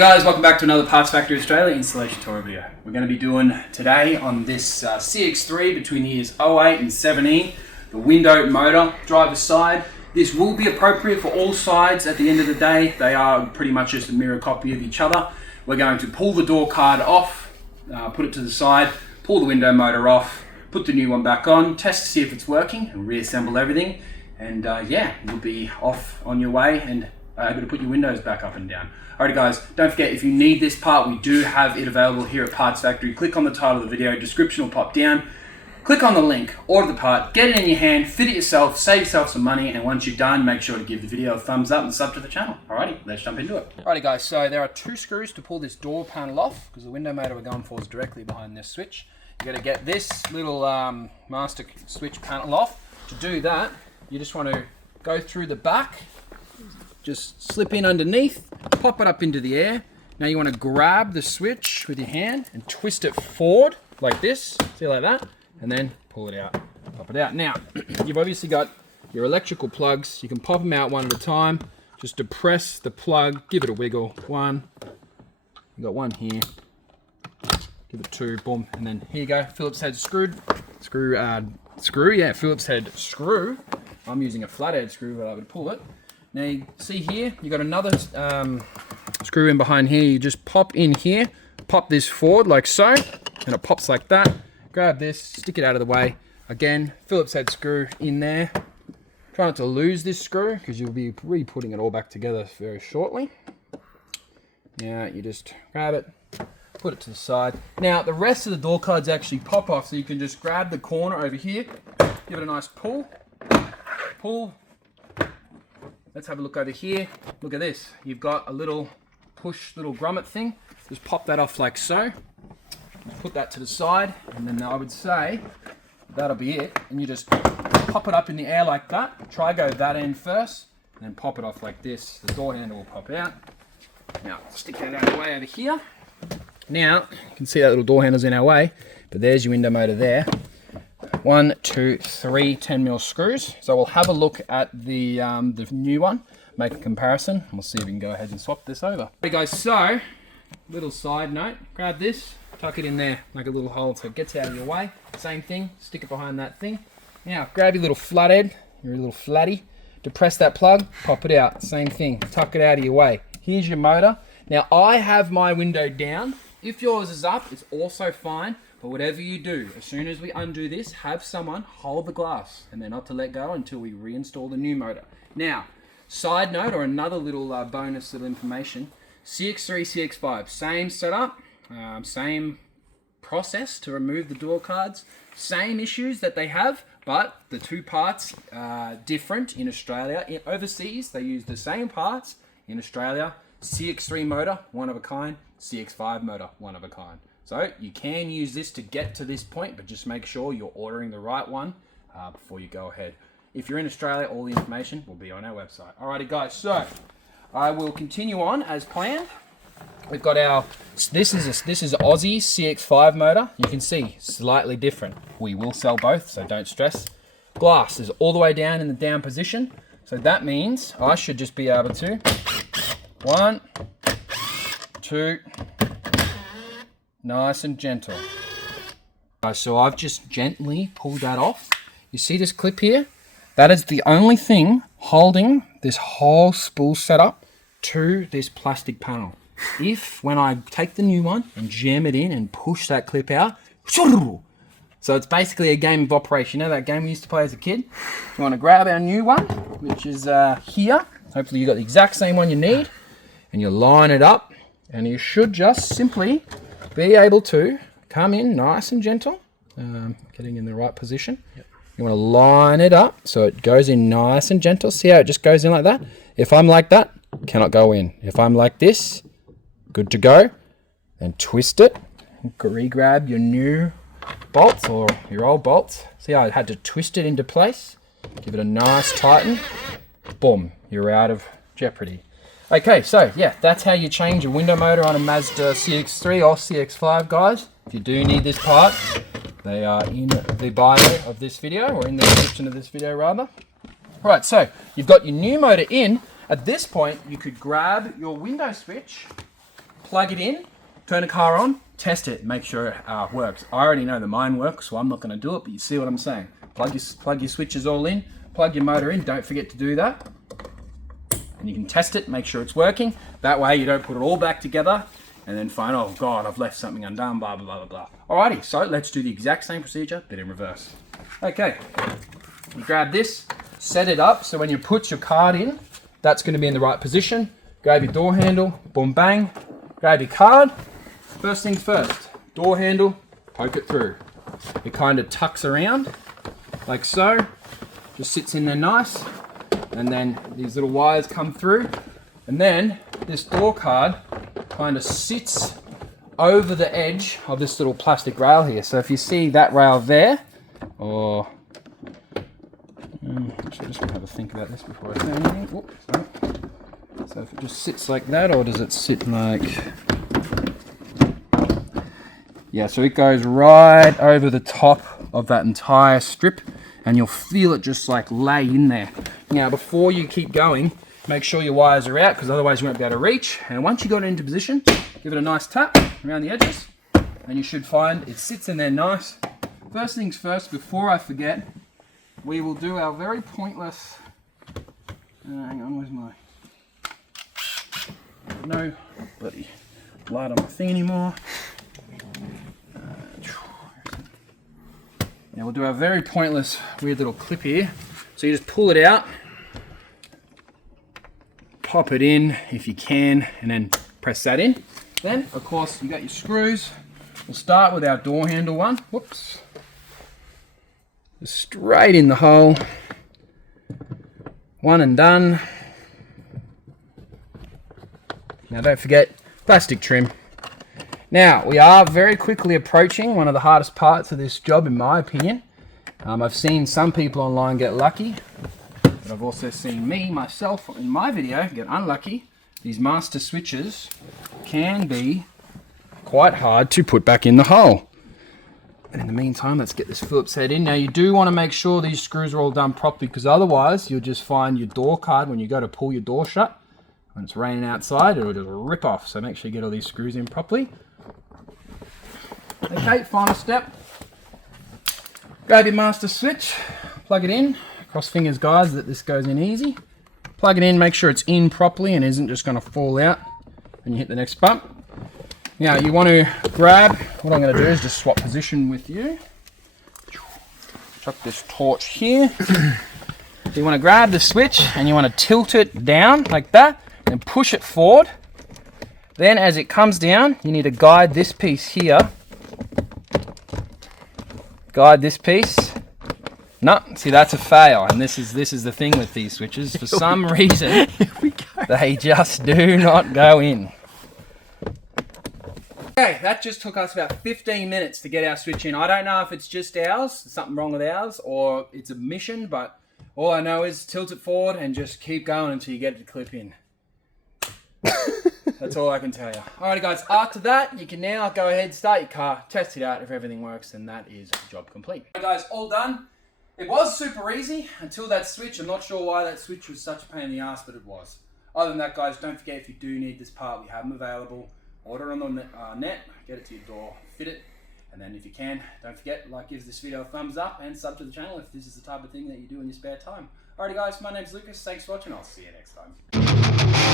guys, welcome back to another Parts Factory Australia installation tutorial video. We're going to be doing today on this CX-3 between the years 08 and 17, the window motor, driver's side. This will be appropriate for all sides at the end of the day. They are pretty much just a mirror copy of each other. We're going to pull the door card off, put it to the side, pull the window motor off, put the new one back on, test to see if it's working, and reassemble everything. And yeah, you'll be off on your way and able to put your windows back up and down. Alrighty guys, don't forget if you need this part, we do have it available here at Parts Factory. Click on the title of the video, description will pop down. Click on the link, order the part, get it in your hand, fit it yourself, save yourself some money, and once you're done, make sure to give the video a thumbs up and sub to the channel. Alrighty, let's jump into it. Alrighty guys, so there are two screws to pull this door panel off, because the window motor we're going for is directly behind this switch. You're going to get this little master switch panel off. To do that, you just want to go through the back, just slip in underneath, pop it up into the air. Now you want to grab the switch with your hand and twist it forward like this, see, like that, and then pull it out, pop it out. Now, you've obviously got your electrical plugs. You can pop them out one at a time. Just depress the plug, give it a wiggle. One, you got one here. Give it two, boom, and then here you go. Phillips head screw. Yeah, Phillips head screw. I'm using a flathead screw, but I would pull it. Now you see here, you got another screw in behind here. You just pop in here, pop this forward like so, and it pops like that. Grab this, stick it out of the way. Again, Phillips head screw in there. Try not to lose this screw because you'll be re-putting it all back together very shortly. Now you just grab it, put it to the side. Now the rest of the door cards actually pop off, so you can just grab the corner over here, give it a nice pull, pull. Let's have a look over here. Look at this. You've got a little push, little grommet thing. Just pop that off like so. Put that to the side, and then I would say that'll be it. And you just pop it up in the air like that. Try go that end first, and then pop it off like this. The door handle will pop out. Now, stick that out of the way over here. Now, you can see that little door handle's in our way, but there's your window motor there. 1, 2, 3 10mm screws. So we'll have a look at the new one, make a comparison, and we'll see if we can go ahead and swap this over. Okay guys, so little side note, grab this, tuck it in there like a little hole so it gets out of your way. Same thing, stick it behind that thing. Now grab your little flathead, your little flatty, depress that plug, pop it out. Same thing, tuck it out of your way. Here's your motor. Now I have my window down. If yours is up, it's also fine. But whatever you do, as soon as we undo this, have someone hold the glass and then not to let go until we reinstall the new motor. Now, side note or another little bonus little information, CX-3, CX-5, same setup, same process to remove the door cards, same issues that they have, but the two parts are different in Australia. Overseas, they use the same parts. In Australia, CX-3 motor, one of a kind, CX-5 motor, one of a kind. So you can use this to get to this point, but just make sure you're ordering the right one before you go ahead. If you're in Australia, all the information will be on our website. Alrighty guys, so I will continue on as planned. We've got our, this is Aussie CX-5 motor. You can see, slightly different. We will sell both, so don't stress. Glass is all the way down in the down position. So that means I should just be able to, 1, 2, nice and gentle. So I've just gently pulled that off. You see this clip here? That is the only thing holding this whole spool setup to this plastic panel. If, when I take the new one and jam it in and push that clip out, so it's basically a game of operation. You know that game we used to play as a kid? You want to grab our new one, which is here. Hopefully you got the exact same one you need. And you line it up, and you should just simply be able to come in nice and gentle, getting in the right position. Yep. You want to line it up so it goes in nice and gentle. See how it just goes in like that? If I'm like that, cannot go in. If I'm like this, good to go. Then twist it, re-grab your new bolts or your old bolts. See how I had to twist it into place? Give it a nice tighten. Boom, you're out of jeopardy. Okay, so yeah, that's how you change a window motor on a Mazda CX-3 or CX-5, guys. If you do need this part, they are in the bio of this video, or in the description of this video rather. Right, so you've got your new motor in. At this point, you could grab your window switch plug it in, turn the car on, test it, make sure it works. I already know that mine works, so I'm not going to do it, but you see what I'm saying. Plug your switches all in, plug your motor in, don't forget to do that. And you can test it, make sure it's working. That way you don't put it all back together and then find, oh God, I've left something undone, blah, blah, blah, blah, blah. Alrighty, so let's do the exact same procedure, but in reverse. Okay, you grab this, set it up, so when you put your card in, that's going to be in the right position. Grab your door handle, boom, bang. Grab your card. First things first, door handle, poke it through. It kind of tucks around, like so. Just sits in there nice. And then these little wires come through. And then this door card kind of sits over the edge of this little plastic rail here. So if you see that rail there, or actually, just want to have a think about this before I say anything. Oops, sorry. So if it just sits like that, or does it sit like... Yeah, so it goes right over the top of that entire strip, and you'll feel it just like lay in there. Now, before you keep going, make sure your wires are out, because otherwise you won't be able to reach. And once you got it into position, give it a nice tap around the edges, and you should find it sits in there nice. First things first, before I forget, we will do our very pointless... hang on, where's my... No bloody light on my thing anymore. Now we'll do our very pointless weird little clip here. So you just pull it out, pop it in if you can, and then press that in. Then, of course, you got your screws. We'll start with our door handle one. Whoops. Just straight in the hole. One and done. Now don't forget, plastic trim. Now, we are very quickly approaching one of the hardest parts of this job, in my opinion. I've seen some people online get lucky, but I've also seen myself, in my video, get unlucky. These master switches can be quite hard to put back in the hole. And in the meantime, let's get this Phillips head in. Now, you do want to make sure these screws are all done properly, because otherwise, you'll just find your door card when you go to pull your door shut. When it's raining outside, it'll just rip off. So make sure you get all these screws in properly. Okay, final step. Grab your master switch, plug it in. Cross fingers, guys, that this goes in easy. Plug it in, make sure it's in properly and isn't just going to fall out when you hit the next bump. Now, you want to grab, what I'm going to do is just swap position with you. Chuck this torch here. So you want to grab the switch and you want to tilt it down like that and push it forward. Then as it comes down, you need to guide this piece here. Guide this piece. No, see, that's a fail. And this is the thing with these switches. For some reason, they just do not go in. Okay, that just took us about 15 minutes to get our switch in. I don't know if it's just ours, something wrong with ours, or it's a mission, but all I know is tilt it forward and just keep going until you get it to clip in. That's all I can tell you. Alrighty guys, after that, you can now go ahead, start your car, test it out. If everything works, then that is job complete. Alright guys, all done. It was super easy until that switch. I'm not sure why that switch was such a pain in the ass, but it was. Other than that, guys, don't forget, if you do need this part, we have them available. Order on the net, get it to your door, fit it, and then if you can, don't forget, give this video a thumbs up and sub to the channel if this is the type of thing that you do in your spare time. Alrighty guys, my name's Lucas, thanks for watching, I'll see you next time.